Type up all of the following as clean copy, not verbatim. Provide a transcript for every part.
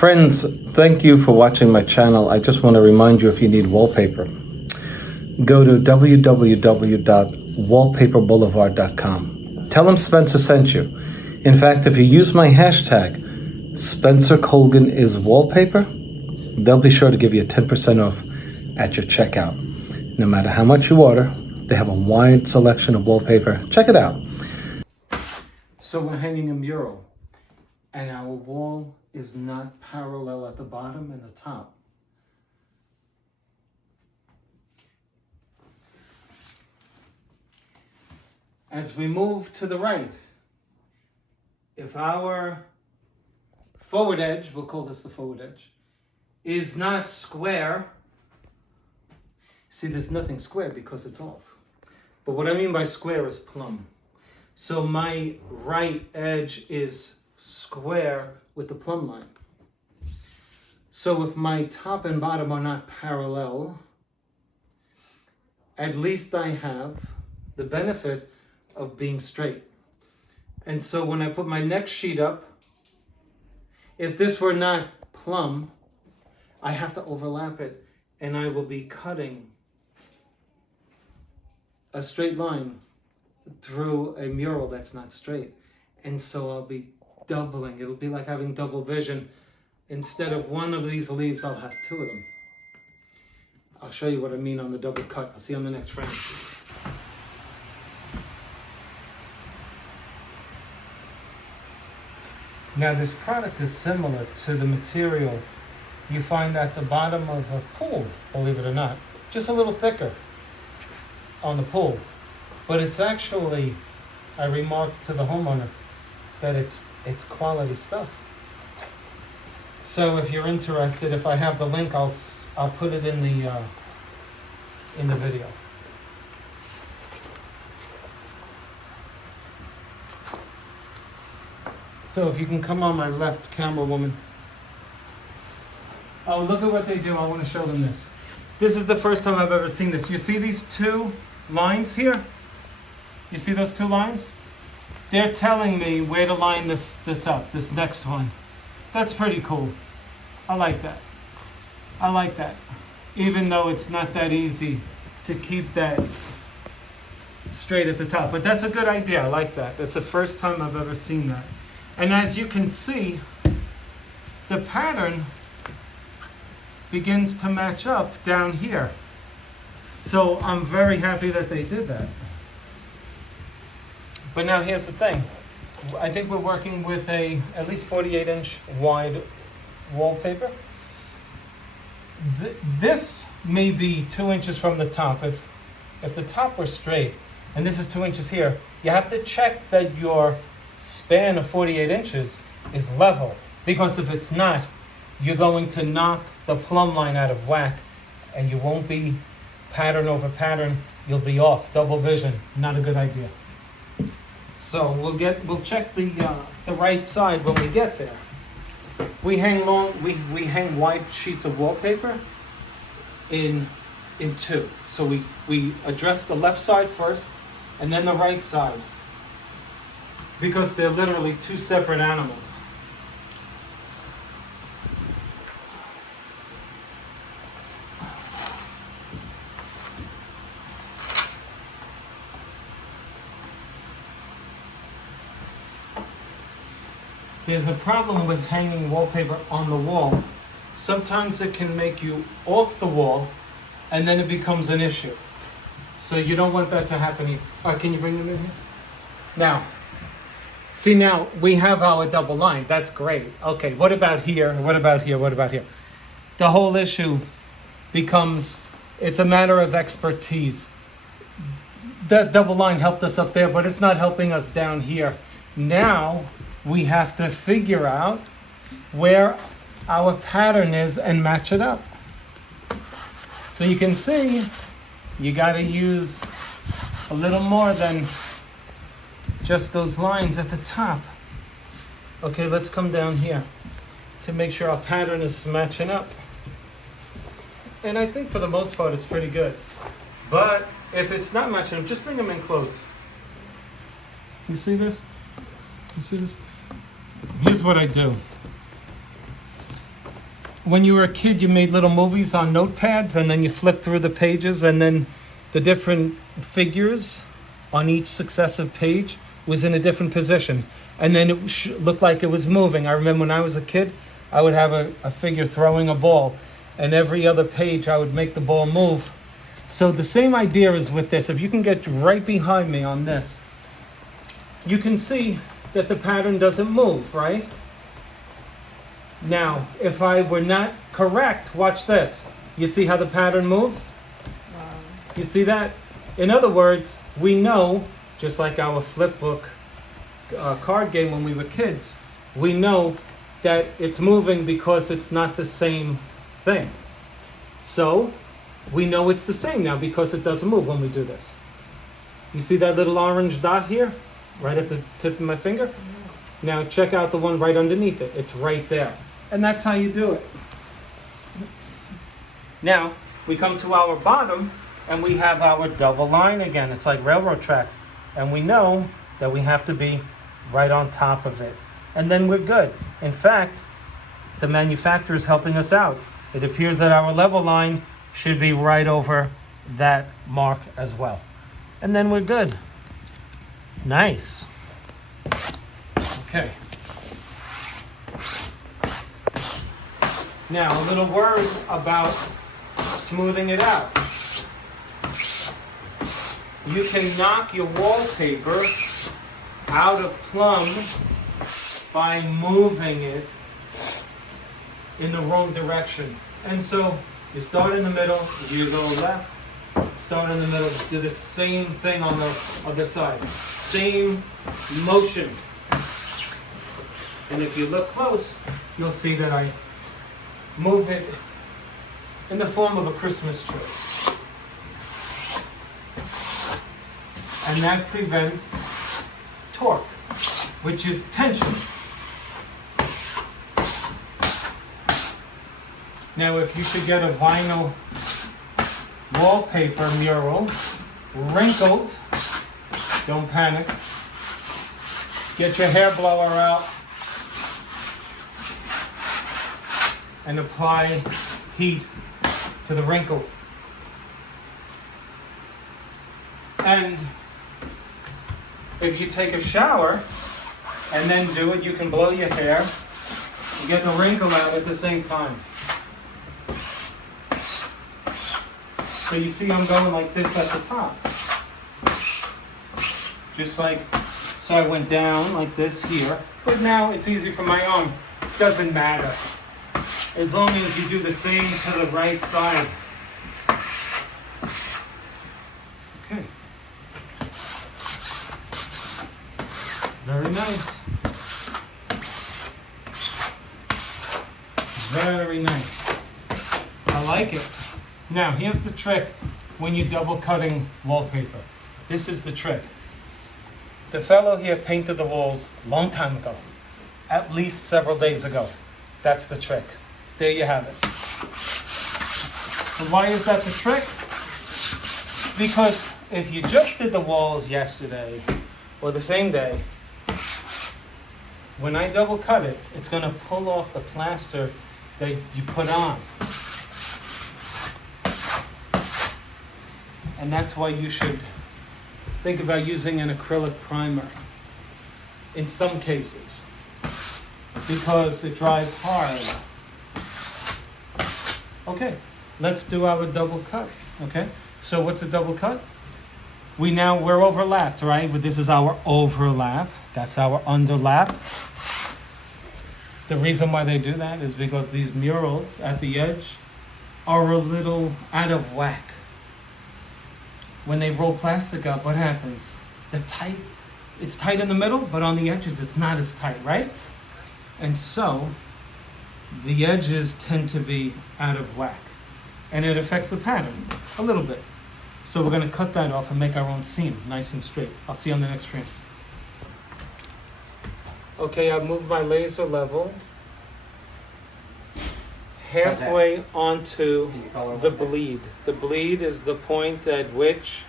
Friends, thank you for watching my channel. I just want to remind you, if you need wallpaper, go to www.wallpaperboulevard.com. Tell them Spencer sent you. In fact, if you use my hashtag, Spencer Colgan is wallpaper, they'll be sure to give you 10% off at your checkout. No matter how much you order, they have a wide selection of wallpaper. Check it out. So we're hanging a mural, and our wall is not parallel at the bottom and the top. As we move to the right, if our forward edge, we'll call this the forward edge, is not square, see, there's nothing square because it's off. But what I mean by square is plumb. So my right edge is square with the plumb line. So if my top and bottom are not parallel, at least I have the benefit of being straight. And so when I put my next sheet up, if this were not plumb, I have to overlap it, and I will be cutting a straight line through a mural that's not straight. And so I'll be doubling. It'll be like having double vision. Instead of one of these leaves, I'll have two of them. I'll show you what I mean on the double cut. I'll see you on the next frame. Now this product is similar to the material you find at the bottom of a pool, believe it or not. Just a little thicker on the pool. But it's actually, I remarked to the homeowner that it's quality stuff. So if you're interested, if I have the link, I'll put it in the video. So if you can come on my left, camera woman. Oh, look at what they do. I want to show them this. This is the first time I've ever seen this. You see these two lines here? You see those two lines? They're telling me where to line this up, this next one. That's pretty cool. I like that. I like that. Even though it's not that easy to keep that straight at the top. But that's a good idea. I like that. That's the first time I've ever seen that. And as you can see, the pattern begins to match up down here. So I'm very happy that they did that. But now here's the thing. I think we're working with at least 48-inch wide wallpaper. This may be 2 inches from the top. If the top were straight, and this is 2 inches here, you have to check that your span of 48 inches is level. Because if it's not, you're going to knock the plumb line out of whack, and you won't be pattern over pattern. You'll be off, double vision. Not a good idea. So we'll check the right side when we get there. We hang we hang wide sheets of wallpaper in two. So we address the left side first and then the right side, because they're literally two separate animals. There's a problem with hanging wallpaper on the wall. Sometimes it can make you off the wall, and then it becomes an issue. So you don't want that to happen here. Can you bring them in here? Now, see, now we have our double line. That's great. Okay, what about here? What about here? What about here? The whole issue becomes, it's a matter of expertise. That double line helped us up there, but it's not helping us down here. Now, we have to figure out where our pattern is and match it up. So you can see, you got to use a little more than just those lines at the top. Okay, let's come down here to make sure our pattern is matching up. And I think for the most part it's pretty good. But if it's not matching up, just bring them in close. You see this? You see this? Here's what I do. when you were a kid, you made little movies on notepads, and then you flipped through the pages, and then the different figures on each successive page was in a different position. And then it looked like it was moving. I remember when I was a kid, I would have a figure throwing a ball, and every other page I would make the ball move. So the same idea is with this. If you can get right behind me on this, you can see that the pattern doesn't move, right? Now, if I were not correct, watch this. You see how the pattern moves? You see that? In other words, we know, just like our flip book card game when we were kids, we know that it's moving because it's not the same thing. So, we know it's the same now because it doesn't move when we do this. You see that little orange dot here? Right at the tip of my finger? Now check out the one right underneath it. It's right there. And that's how you do it. Now, we come to our bottom, and we have our double line again. It's like railroad tracks. And we know that we have to be right on top of it. And then we're good. In fact, the manufacturer is helping us out. It appears that our level line should be right over that mark as well. And then we're good. Nice. Okay. Now, a little word about smoothing it out. You can knock your wallpaper out of plumb by moving it in the wrong direction. And so you start in the middle, you go left, start in the middle, do the same thing on the other side. Same motion. And if you look close, you'll see that I move it in the form of a Christmas tree. And that prevents torque, which is tension. Now, if you should get a vinyl wallpaper mural, wrinkled, don't panic. Get your hair blower out and apply heat to the wrinkle. And if you take a shower and then do it, you can blow your hair and get the wrinkle out at the same time. So you see I'm going like this at the top. Just like, so I went down like this here, but now it's easy for my arm. It doesn't matter. As long as you do the same to the right side. Okay. Very nice. Very nice. I like it. Now, here's the trick when you're double cutting wallpaper. This is the trick. The fellow here painted the walls a long time ago, at least several days ago. That's the trick. There you have it. And why is that the trick? Because if you just did the walls yesterday or the same day, when I double cut it, it's going to pull off the plaster that you put on. And that's why you should think about using an acrylic primer in some cases, because it dries hard. Okay, let's do our double cut. Okay, so what's a double cut? We're overlapped, right? This is our overlap. That's our underlap. The reason why they do that is because these murals at the edge are a little out of whack. When they roll plastic up, what happens? It's tight in the middle, but on the edges it's not as tight, right? And so the edges tend to be out of whack, and it affects the pattern a little bit. So we're going to cut that off and make our own seam, nice and straight. I'll see you on the next frame. Okay, I've moved my laser level halfway onto the bleed. The bleed is the point at which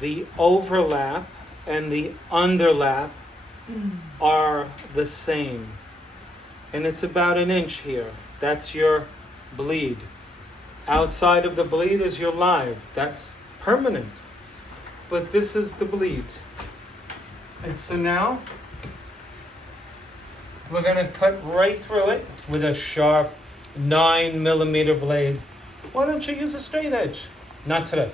the overlap and the underlap are the same. and it's about an inch here. That's your bleed. Outside of the bleed is your live. That's permanent. But this is the bleed. And so now we're going to cut right through it with a sharp 9mm blade. Why don't you use a straight edge? Not today.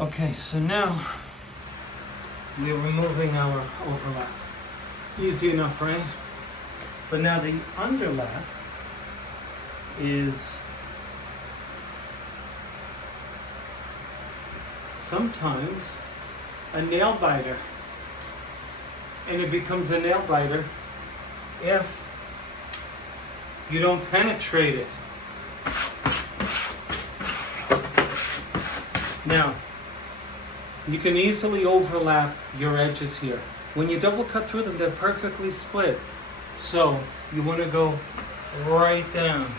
Okay, so now we're removing our overlap. Easy enough, right? But now the underlap is sometimes a nail biter. And it becomes a nail biter if you don't penetrate it. Now, you can easily overlap your edges here. When you double cut through them, they're perfectly split. So you want to go right down.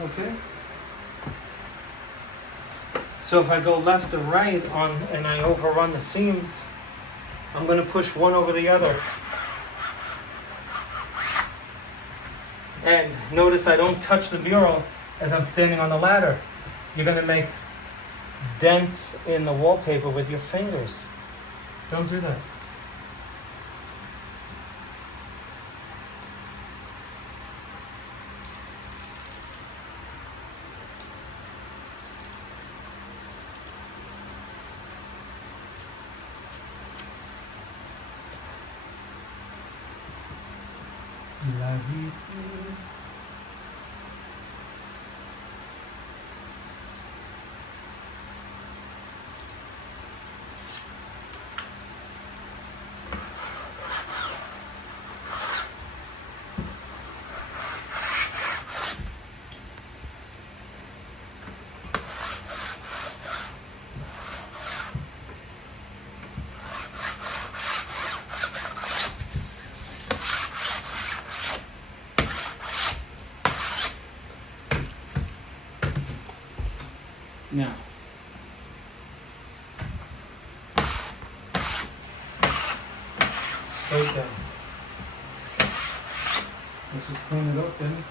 Okay? So if I go left or right and I overrun the seams, I'm going to push one over the other. And notice I don't touch the mural as I'm standing on the ladder. You're going to make dents in the wallpaper with your fingers. Don't do that. La vie. Now, straight down. Let's just clean it up, Dennis.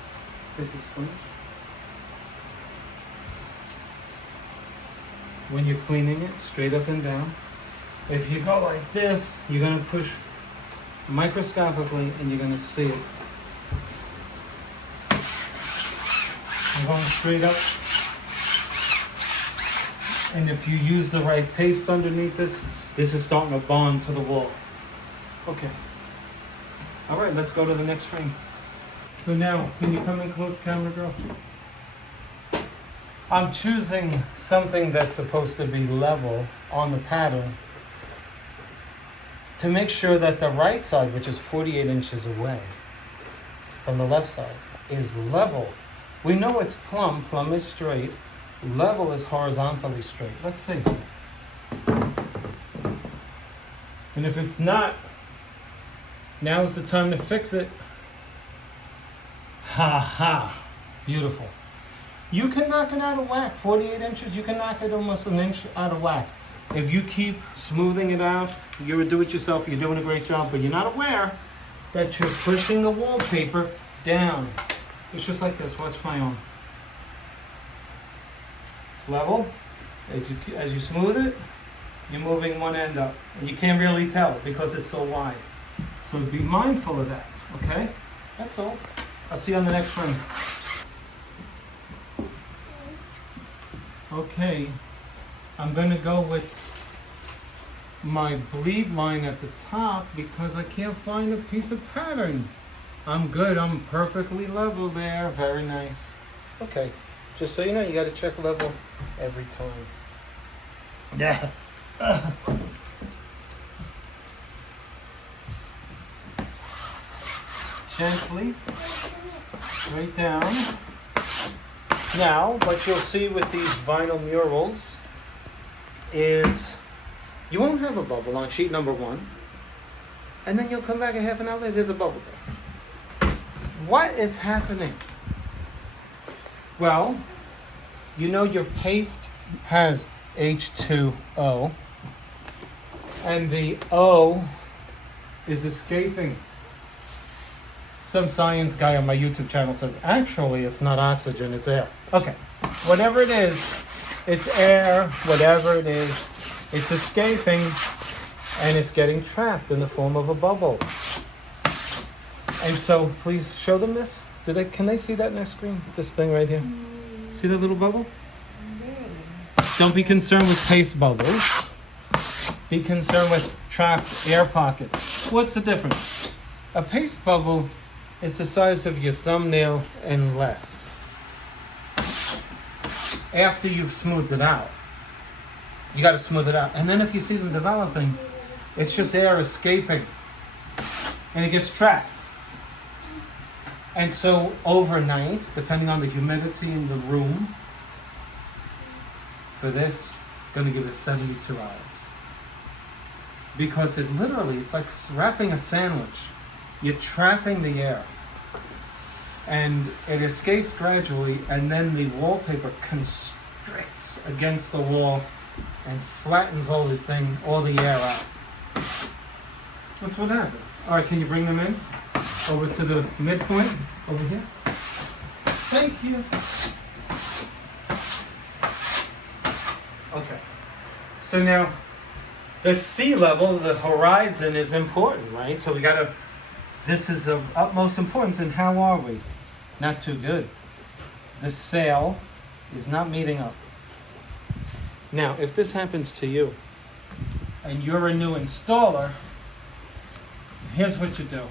Take the sponge. When you're cleaning it, straight up and down. If you go like this, you're gonna push microscopically and you're gonna see it. I'm going straight up. And if you use the right paste underneath this is starting to bond to the wall. Okay. All right, let's go to the next frame. So now, can you come in close, camera girl? I'm choosing something that's supposed to be level on the pattern to make sure that the right side, which is 48 inches away from the left side, is level. We know it's plumb is straight, level is horizontally straight. Let's see. And if it's not, now's the time to fix it. Ha ha, beautiful. You can knock it out of whack, 48 inches, you can knock it almost an inch out of whack. If you keep smoothing it out, you're a do-it-yourself, you're doing a great job, but you're not aware that you're pushing the wallpaper down. It's just like this, watch my own. It's level. As you smooth it, you're moving one end up. And you can't really tell because it's so wide. So be mindful of that, okay? That's all. I'll see you on the next frame. Okay, I'm gonna go with my bleed line at the top because I can't find a piece of pattern. I'm good, I'm perfectly level there, very nice. Okay, just so you know, you gotta check level every time. Yeah. Gently, straight down. Now, what you'll see with these vinyl murals is you won't have a bubble on sheet number 1, and then you'll come back a half an hour later, there's a bubble there. What is happening? Well, you know your paste has H2O, and the O is escaping. Some science guy on my YouTube channel says, actually, it's not oxygen, it's air. Okay, whatever it is, it's air, whatever it is, it's escaping, and it's getting trapped in the form of a bubble. And so, please show them this. Can they see that next screen? This thing right here? See that little bubble? Don't be concerned with paste bubbles. Be concerned with trapped air pockets. What's the difference? A paste bubble is the size of your thumbnail and less. After you've smoothed it out, you got to smooth it out. And then if you see them developing, it's just air escaping and it gets trapped. And so overnight, depending on the humidity in the room, for this, going to give it 72 hours. Because it's like wrapping a sandwich. You're trapping the air. And it escapes gradually, and then the wallpaper constricts against the wall and flattens all the air out. That's what happens. All right, can you bring them in? Over to the midpoint, over here. Thank you. Okay. So now, the sea level, the horizon is important, right? So this is of utmost importance, and how are we? Not too good. The sail is not meeting up. Now, if this happens to you, and you're a new installer, here's what you do.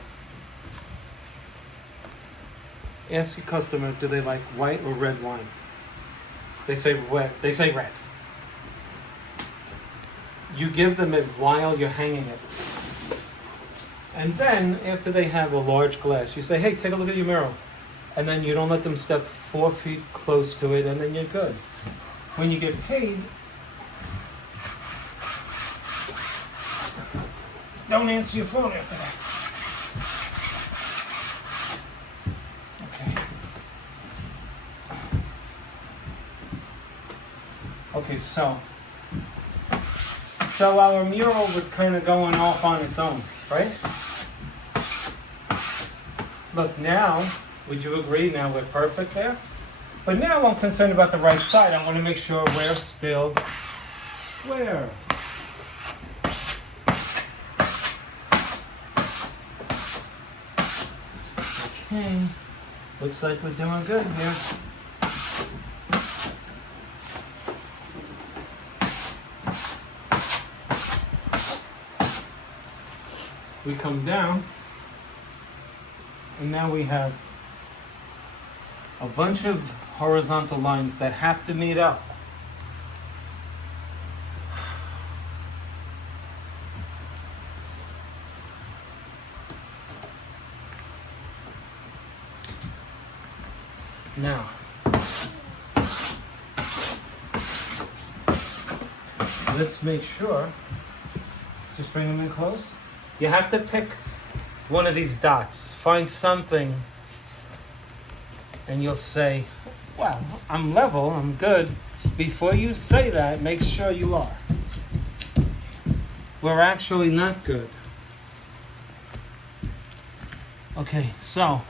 Ask your customer, do they like white or red wine? They say red. You give them it while you're hanging it. And then, after they have a large glass, you say, hey, take a look at your mural. And then you don't let them step 4 feet close to it, and then you're good. When you get paid, don't answer your phone after that. Okay, so our mural was kind of going off on its own, right? Look, now, would you agree now we're perfect there? But now I'm concerned about the right side. I want to make sure we're still square. Okay, looks like we're doing good here. We come down, and now we have a bunch of horizontal lines that have to meet up. Now, let's make sure, just bring them in close. You have to pick one of these dots, find something, and you'll say, well, I'm level, I'm good. Before you say that, make sure you are. We're actually not good. Okay, so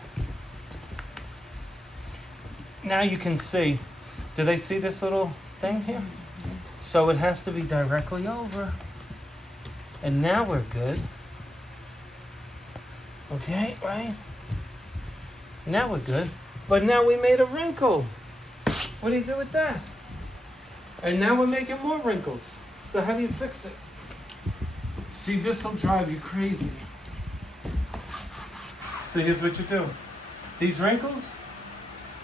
now you can see, do they see this little thing here? So it has to be directly over. And now we're good. Okay, right? Now we're good. But now we made a wrinkle. What do you do with that? And now we're making more wrinkles. So how do you fix it? See, this will drive you crazy. So here's what you do. These wrinkles,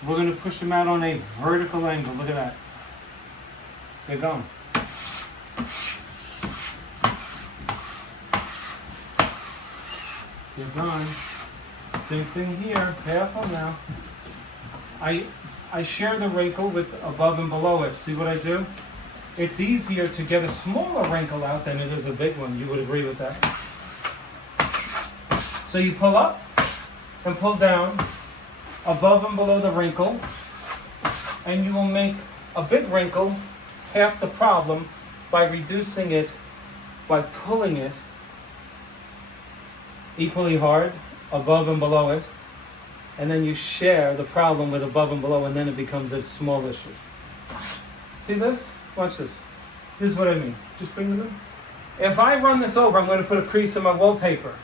we're going to push them out on a vertical angle. Look at that. They're gone. They're gone. Same thing here. Careful now. I share the wrinkle with above and below it. See what I do? It's easier to get a smaller wrinkle out than it is a big one. You would agree with that. So you pull up and pull down above and below the wrinkle, and you will make a big wrinkle half the problem by reducing it, by pulling it equally hard above and below it, and then you share the problem with above and below, and then it becomes a small issue. See this? Watch this. This is what I mean. Just bring it in. If I run this over, I'm going to put a crease in my wallpaper.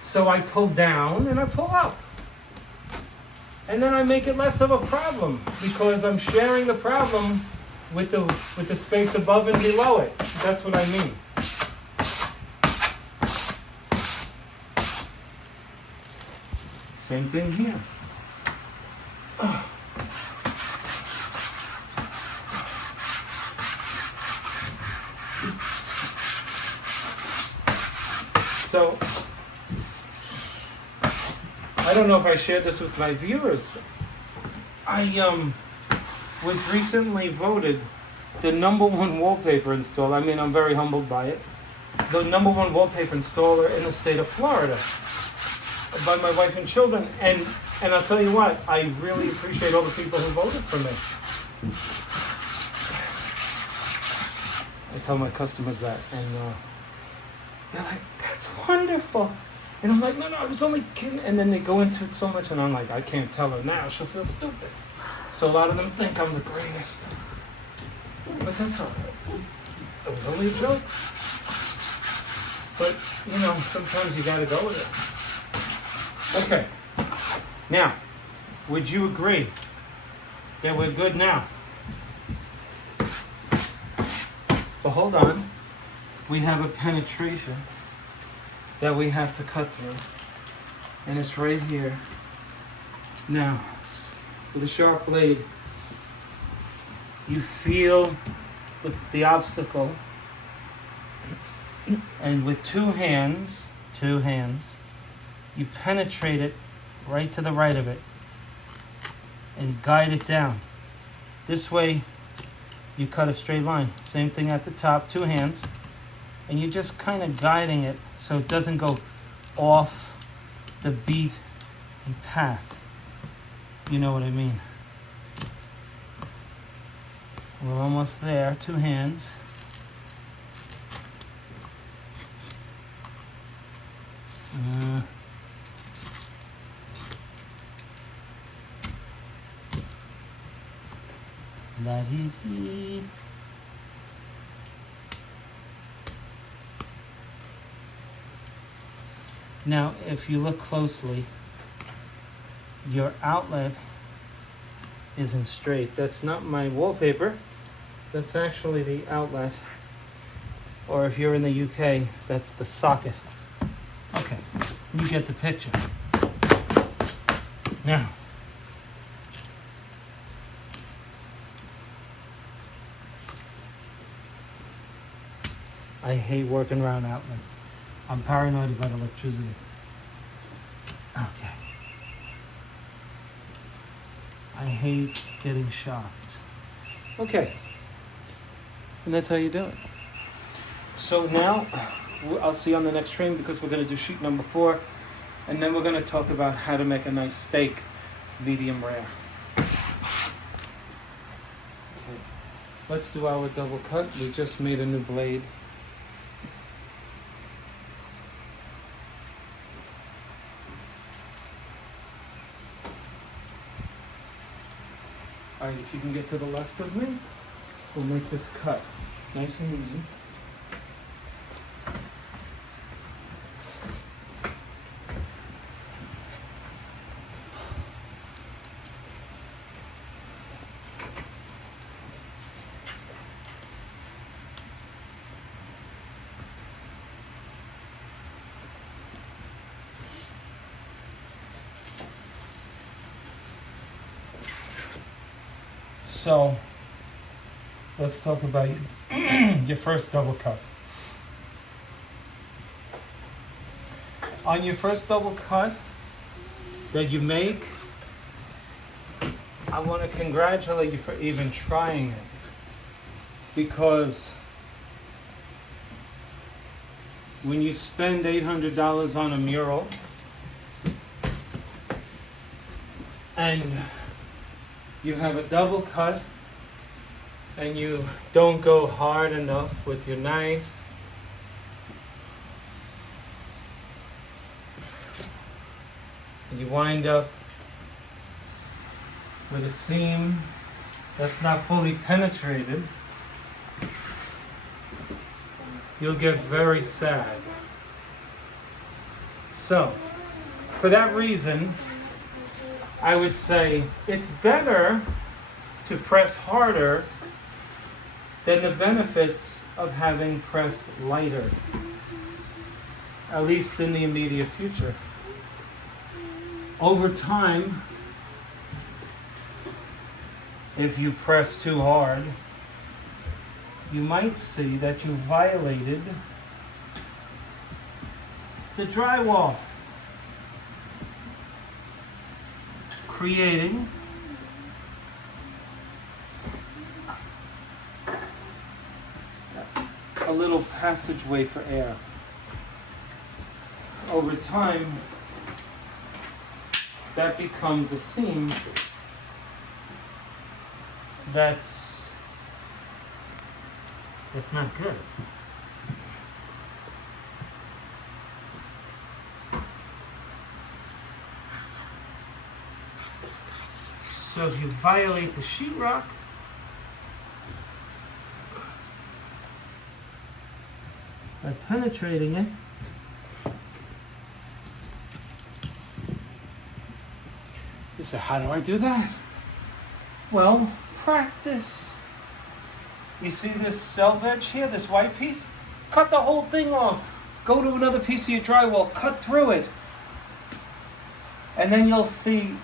So I pull down and I pull up. And then I make it less of a problem because I'm sharing the problem with the space above and below it. That's what I mean. Same thing here. So, I don't know if I shared this with my viewers. I was recently voted the #1 wallpaper installer. I mean, I'm very humbled by it. The #1 wallpaper installer in the state of Florida by my wife and children. And I'll tell you what, I really appreciate all the people who voted for me. I tell my customers that, and they're like, that's wonderful. And I'm like, no, I was only kidding. And then they go into it so much, and I'm like, I can't tell her now. She'll feel stupid. So a lot of them think I'm the greatest. But that's all right. It was only a joke. But, you know, sometimes you gotta go with it. Okay. Now, would you agree that we're good now? But hold on. We have a penetration that we have to cut through. And it's right here. Now, with a sharp blade, you feel the obstacle. And with two hands, you penetrate it right to the right of it and guide it down. This way, you cut a straight line. Same thing at the top, two hands. And you're just kind of guiding it so it doesn't go off the beat and path. You know what I mean. We're almost there, two hands. La-dee-dee. Now, if you look closely, your outlet isn't straight. That's not my wallpaper. That's actually the outlet. Or if you're in the UK, that's the socket. Okay, you get the picture. Now, I hate working around outlets. I'm paranoid about electricity. Okay. I hate getting shocked. Okay. And that's how you do it. So now, I'll see you on the next stream because we're going to do sheet number 4. And then we're going to talk about how to make a nice steak, medium rare. Okay. Let's do our double cut. We just made a new blade. Alright, if you can get to the left of me, we'll make this cut nice and easy. So, let's talk about your first double cut. On your first double cut that you make, I want to congratulate you for even trying it. Because when you spend $800 on a mural, and you have a double cut and you don't go hard enough with your knife, you wind up with a seam that's not fully penetrated, you'll get very sad. So, for that reason, I would say it's better to press harder than the benefits of having pressed lighter, at least in the immediate future. Over time, if you press too hard, you might see that you violated the drywall, creating a little passageway for air. Over time, that becomes a seam that's not good. So if you violate the sheetrock, by penetrating it, you say, how do I do that? Well, practice. You see this selvedge here, this white piece? Cut the whole thing off. Go to another piece of your drywall, cut through it. And then you'll see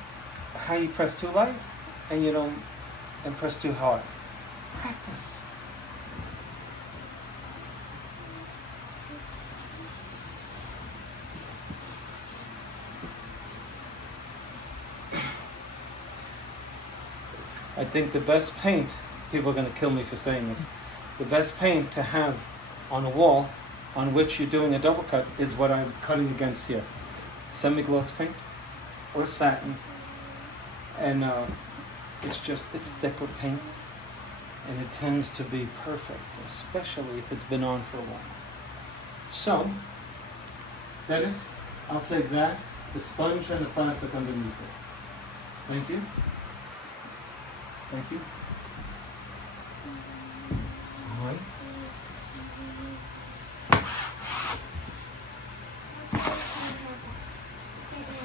how you press too light and press too hard. Practice. I think the best paint, people are going to kill me for saying this, the best paint to have on a wall on which you're doing a double cut is what I'm cutting against here. Semi-gloss paint or satin. And it's thicker paint, and it tends to be perfect, especially if it's been on for a while. So, Dennis, I'll take that, the sponge and the plastic underneath it. Thank you. Thank you. All right.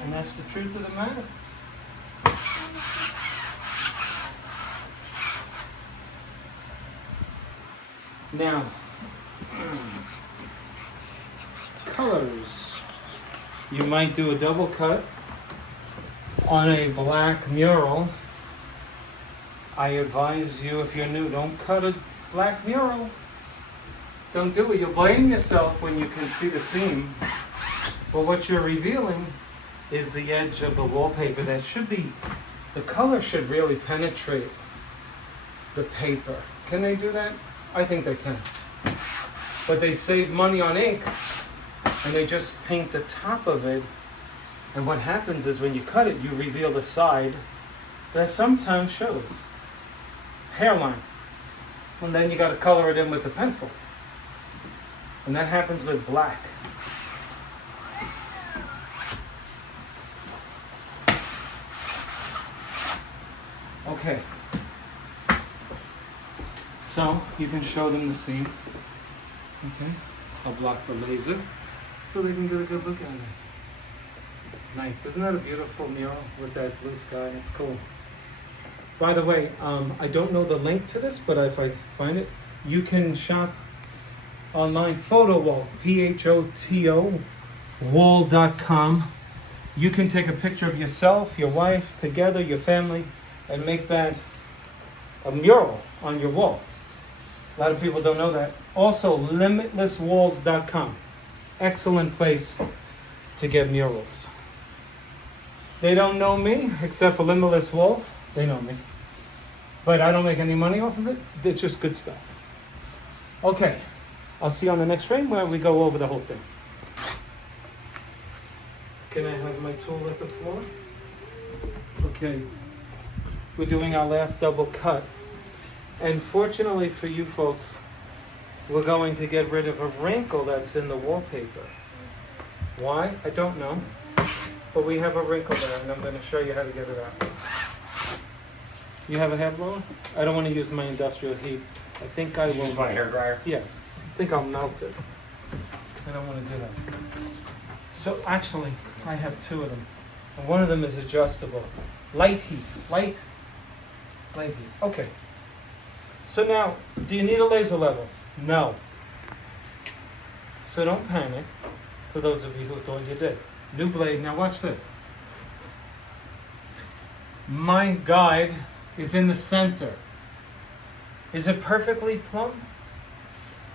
And that's the truth of the matter. Now, colors. You might do a double cut on a black mural. I advise you, if you're new, don't cut a black mural. Don't do it. You'll blame yourself when you can see the seam. But what you're revealing is the edge of the wallpaper that should be, the color should really penetrate the paper. Can they do that? I think they can. But they save money on ink and they just paint the top of it. And what happens is when you cut it, you reveal the side that sometimes shows hairline. And then you got to color it in with the pencil. And that happens with black. Okay. So you can show them the seam. Okay. I'll block the laser so they can get a good look at it. Nice. Isn't that a beautiful mural with that blue sky? It's cool. By the way, I don't know the link to this, but if I find it, you can shop online. Photo Wall, PHOTO, wall.com. You can take a picture of yourself, your wife, together, your family, and make that a mural on your wall. A lot of people don't know that. Also, limitlesswalls.com. Excellent place to get murals. They don't know me, except for Limitless Walls. They know me. But I don't make any money off of it. It's just good stuff. Okay. I'll see you on the next frame where we go over the whole thing. Can I have my tool at the floor? Okay. We're doing our last double cut. And fortunately for you folks, we're going to get rid of a wrinkle that's in the wallpaper. Why? I don't know. But we have a wrinkle there, and I'm going to show you how to get it out. You have a hair blower? I don't want to use my industrial heat. I think I will. You just want a hair dryer? Yeah. I think I'll melt it. I don't want to do that. So actually, I have two of them. And one of them is adjustable. Light heat. Light heat. Okay. So now, do you need a laser level? No. So don't panic, for those of you who thought you did. New blade. Now watch this. My guide is in the center. Is it perfectly plumb?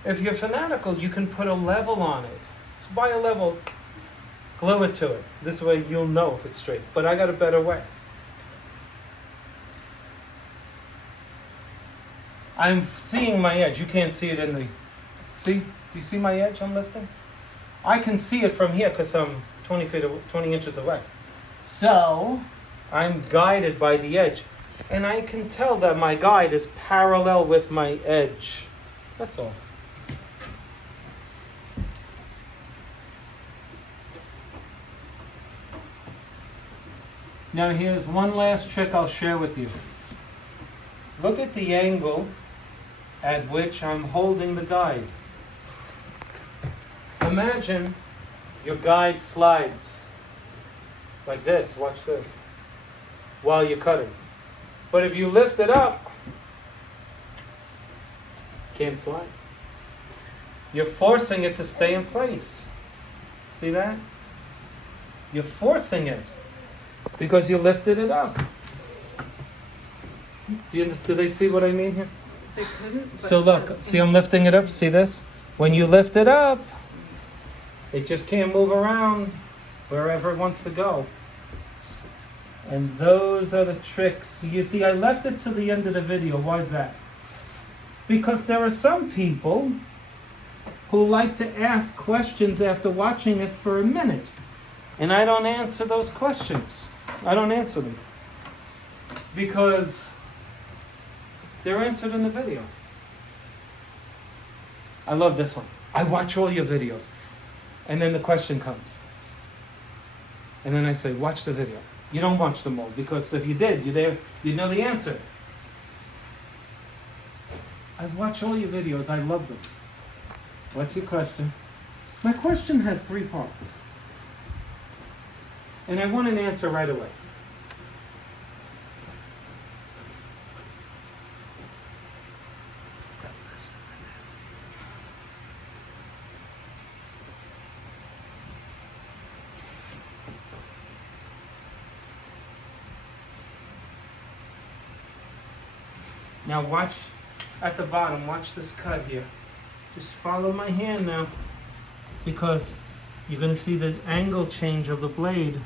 If you're fanatical, you can put a level on it. So buy a level, glue it to it. This way you'll know if it's straight. But I got a better way. I'm seeing my edge. You can't see it in the... See? Do you see my edge I'm lifting? I can see it from here because I'm 20 inches away. So, I'm guided by the edge. And I can tell that my guide is parallel with my edge. That's all. Now here's one last trick I'll share with you. Look at the angle at which I'm holding the guide. Imagine your guide slides like this, watch this, while you're cutting. But if you lift it up, can't slide. You're forcing it to stay in place. See that? You're forcing it because you lifted it up. Do they see what I mean here? They couldn't. So look, see I'm lifting it up, see this? When you lift it up, it just can't move around wherever it wants to go. And those are the tricks. You see, I left it to the end of the video. Why is that? Because there are some people who like to ask questions after watching it for a minute. And I don't answer those questions. I don't answer them. Because they're answered in the video. I love this one. I watch all your videos. And then the question comes. And then I say, watch the video. You don't watch them all, because if you did, you'd know the answer. I watch all your videos. I love them. What's your question? My question has 3 parts. And I want an answer right away. Now watch at the bottom, watch this cut here. Just follow my hand now, because you're gonna see the angle change of the blade.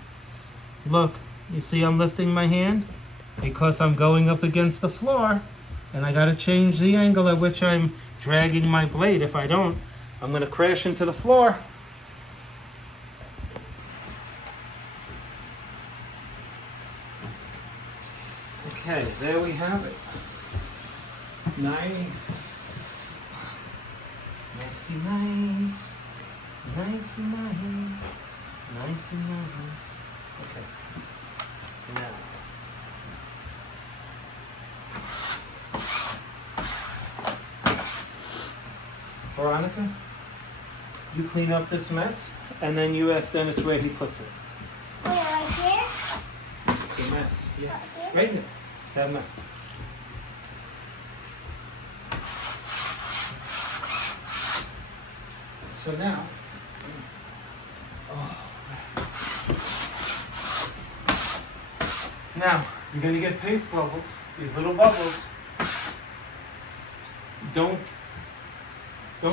Look, you see I'm lifting my hand? Because I'm going up against the floor, and I gotta change the angle at which I'm dragging my blade. If I don't, I'm gonna crash into the floor. Okay, there we have it. Nice. Nicey nice. Nicey nice. Nicey nice. Okay. Now. Veronica, you clean up this mess, and then you ask Dennis where he puts it. Wait, right here? The mess, yeah. Right here. That mess. So now, now you're going to get paste bubbles, these little bubbles. Don't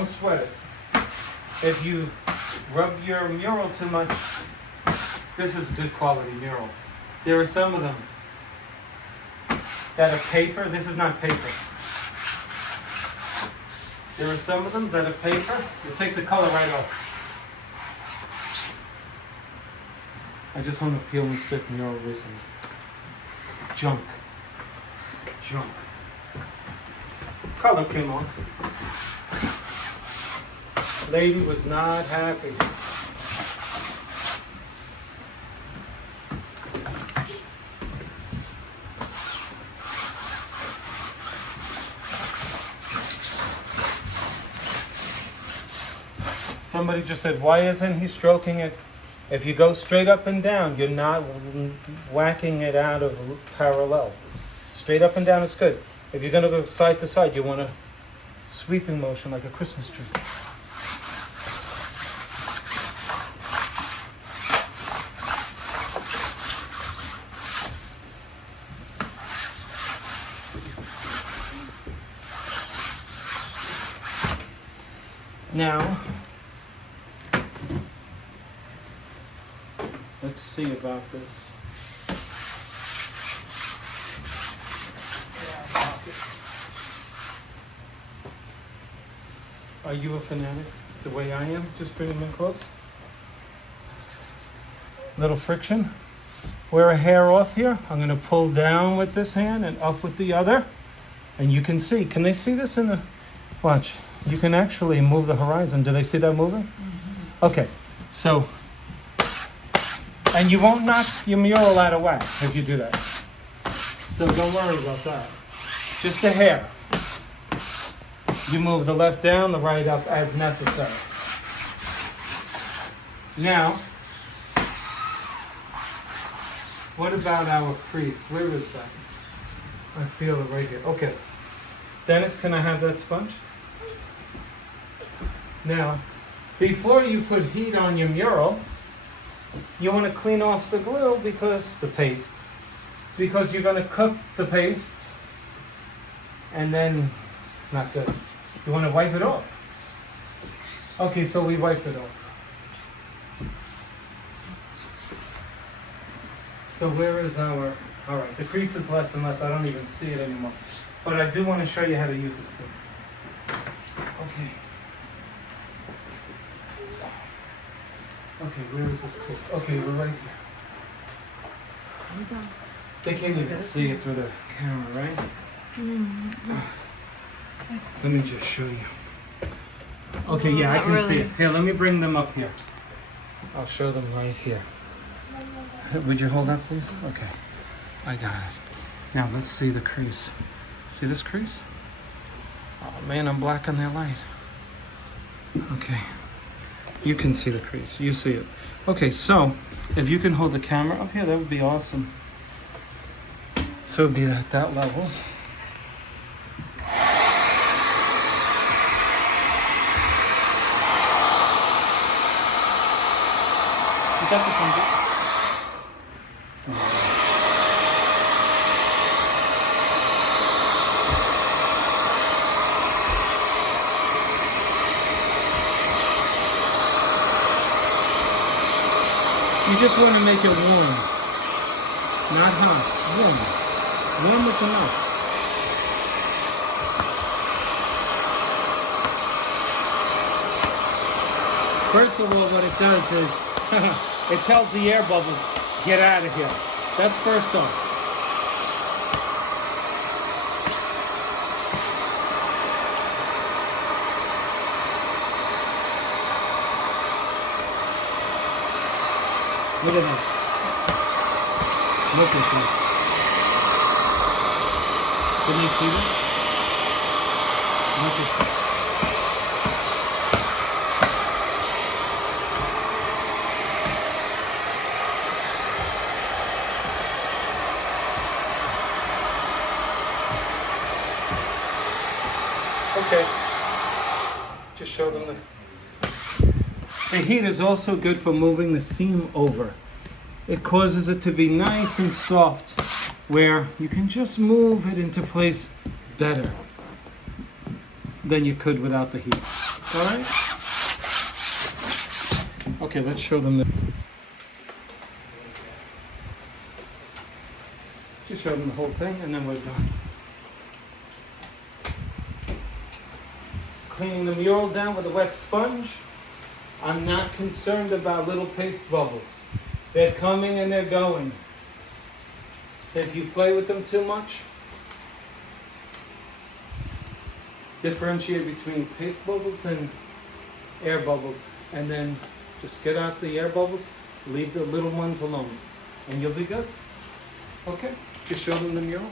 sweat it. If you rub your mural too much, this is good quality mural. There are some of them that are paper. This is not paper. There are some of them that are paper. You take the color right off. I just want to peel and stick mural recently. Junk. Junk. Color came off. Lady was not happy. Somebody just said, why isn't he stroking it? If you go straight up and down, you're not whacking it out of parallel. Straight up and down is good. If you're going to go side to side, you want a sweeping motion like a Christmas tree. Now, let's see about this. Are you a fanatic the way I am? Just bring them in close. Little friction. Wear a hair off here. I'm going to pull down with this hand and up with the other. And you can see. Can they see this in the... Watch. You can actually move the horizon. Do they see that moving? Mm-hmm. Okay. So... And you won't knock your mural out of whack if you do that. So don't worry about that. Just a hair. You move the left down, the right up as necessary. Now, what about our crease? Where is that? I feel it right here. Okay. Dennis, can I have that sponge? Now, before you put heat on your mural, you want to clean off the glue because the paste. Because you're going to cook the paste and then it's not good. You want to wipe it off. Okay, so we wiped it off. So where is our... All right, the crease is less and less. I don't even see it anymore. But I do want to show you how to use this thing. Okay. Okay, where is this crease? Okay, we're right here. They can't even see it through the camera, right? Let me just show you. Okay, yeah, I can see it. Here, let me bring them up here. I'll show them right here. Would you hold that, please? Okay, I got it. Now, let's see the crease. See this crease? Oh, man, I'm blocking their light. Okay. You can see the crease. You see it. Okay, so if you can hold the camera up here, that would be awesome. So it would be at that level. You got this one, dude? You just want to make it warm. Not hot. Warm. Warm with enough. First of all, what it does is it tells the air bubbles, get out of here. That's first off. Look at that. Look at this. Can you see that? Look at this. Okay. Just show them the heat is also good for moving the seam over. It causes it to be nice and soft where you can just move it into place better than you could without the heat. All right? Okay, let's show them the... Just show them the whole thing and then we're done. Cleaning the mural down with a wet sponge. I'm not concerned about little paste bubbles. They're coming and they're going. If you play with them too much, differentiate between paste bubbles and air bubbles, and then just get out the air bubbles, leave the little ones alone, and you'll be good. Okay, just show them the mural.